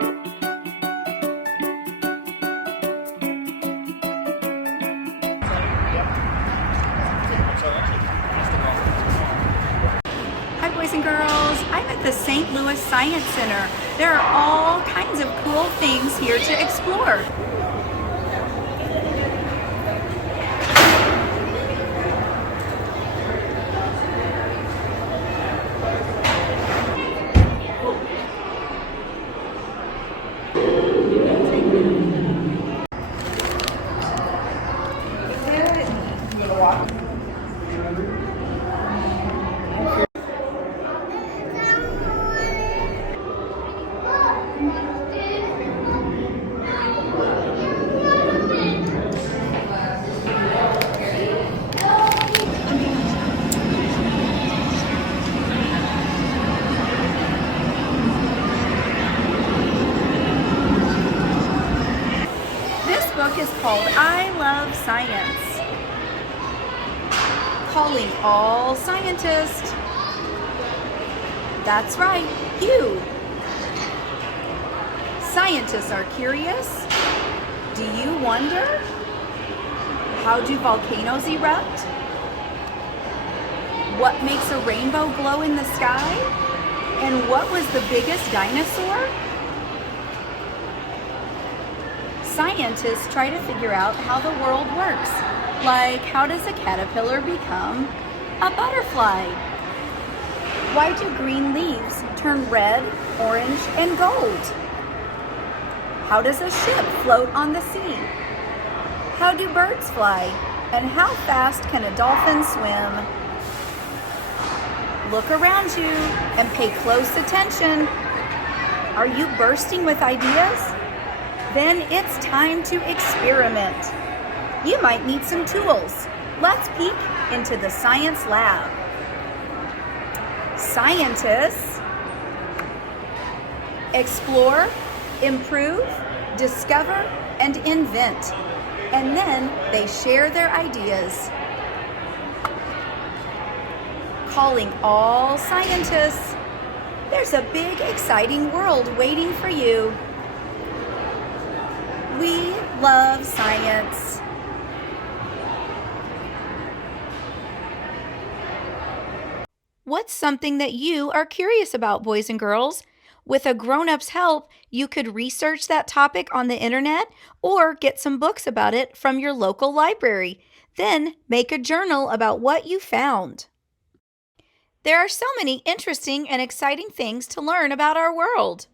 Hi boys and girls, I'm at the St. Louis Science Center. There are all kinds of cool things here to explore. This book is called I Love Science. Calling all scientists. That's right, you. Scientists are curious. Do you wonder? How do volcanoes erupt? What makes a rainbow glow in the sky? And what was the biggest dinosaur? Scientists try to figure out how the world works, like how does a caterpillar become a butterfly? Why do green leaves turn red, orange, and gold? How does a ship float on the sea? How do birds fly? And how fast can a dolphin swim? Look around you and pay close attention. Are you bursting with ideas? Then it's time to experiment. You might need some tools. Let's peek into the science lab. Scientists explore, improve, discover, and invent. And then they share their ideas. Calling all scientists. There's a big, exciting world waiting for you. We love science. What's something that you are curious about, boys and girls? With a grown-up's help, you could research that topic on the internet or get some books about it from your local library. Then make a journal about what you found. There are so many interesting and exciting things to learn about our world.